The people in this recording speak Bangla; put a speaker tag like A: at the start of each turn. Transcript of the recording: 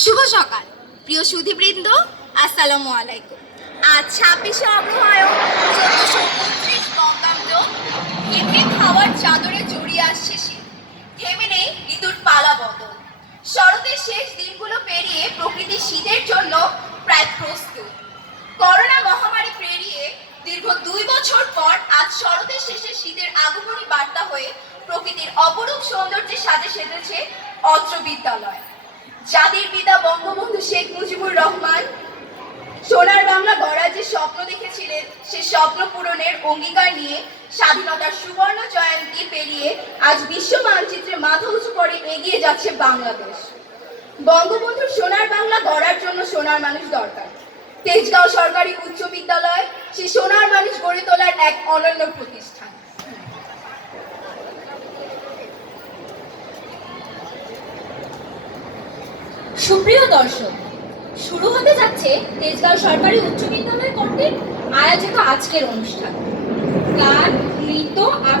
A: শুভ সকাল। প্রিয় সুধীবৃন্দ, আসসালামু আলাইকুম। আজ ছাব্বিশে অগ্রহায়ণ চোদ্দশো উনত্রিশ বঙ্গাব্দ খাওয়ার চাদরে জড়িয়ে আসছে শীত। থেমে নেই ঋতুর পালা বদল। শরতের শেষ দিনগুলো পেরিয়ে প্রকৃতি শীতের জন্য প্রায় প্রস্তুত। করোনা মহামারী পেরিয়ে দীর্ঘ দুই বছর পর আজ শরতের শেষে শীতের আগমনী বার্তা হয়ে প্রকৃতির অপরূপ সৌন্দর্যের সাথে সেজেছে অত্র বিদ্যালয় জাতির পিতা বঙ্গবন্ধু শেখ মুজিবুর রহমান, সোনার বাংলা গড়ার যে স্বপ্ন দেখেছিলেন, সে স্বপ্ন পূরণের অঙ্গীকার নিয়ে স্বাধীনতার সুবর্ণ জয়ন্তী পেরিয়ে আজ বিশ্ব মানচিত্রে মাথা উঁচু করে এগিয়ে যাচ্ছে বাংলাদেশ। বঙ্গবন্ধুর সোনার বাংলা গড়ার জন্য সোনার মানুষ দরকার। তেজগাঁও সরকারি উচ্চ বিদ্যালয়, সে সোনার মানুষ গড়ে তোলার এক অনন্য প্রতিষ্ঠান।
B: সুপ্রিয় দর্শক, শুরু হতে যাচ্ছে তেজগাঁও সরকারি উচ্চ বিদ্যালয় কর্তৃক আয়োজিত আজকের অনুষ্ঠান। গান নৃত্য